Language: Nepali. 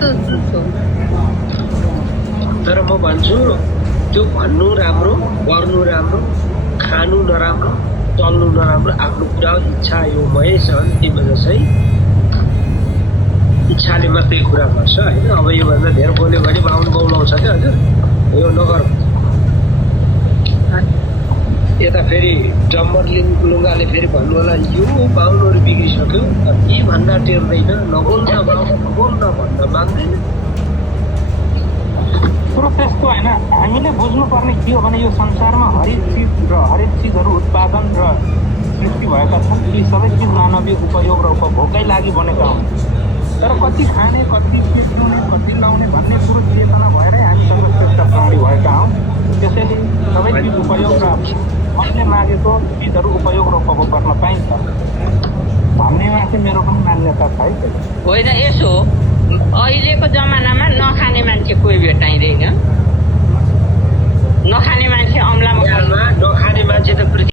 त छु तर म भन्छु त्यो भन्नु राम्रो, गर्नु राम्रो, खानु नराम्रो, चल्नु नराम्रो, आफ्नो कुरा हो, इच्छा यो महेश अन्तिम चाहिँ इच्छाले मात्रै कुरा गर्छ होइन। अब योभन्दा धेरै बोल्यो भने बाहुन बौलाउँछ क्या हजुर, यो नगर। यता फेरि डम्बरलिङ लुगाले फेरि भन्नु होला यो बाहुनहरू बिग्रिसक्यो, यी भन्दा टेर्दैन, नबोल्न बाहुन नबोल्न भन्न मान्दैन। कुरो त्यस्तो होइन, हामीले बुझ्नुपर्ने के हो भने यो संसारमा हरेक चिज र हरेक चिजहरू उत्पादन र सृष्टि भएका छन्। यी सबै चिज मानवीय उपयोग र उपभोगकै लागि बनेका हुन्। तर कति खाने, कति के पिउने, कति लाउने भन्ने कुरो चेतना भएरै हामी सर्वश्रेष्ठ प्राणी भएका हौँ। त्यसैले सबै चिज उपयोग र मनले मागेको चिजहरू उपयोग र उपभोग गर्न पाइन्छ भन्नेमा चाहिँ मेरो पनि मान्यता छ है। होइन। यसो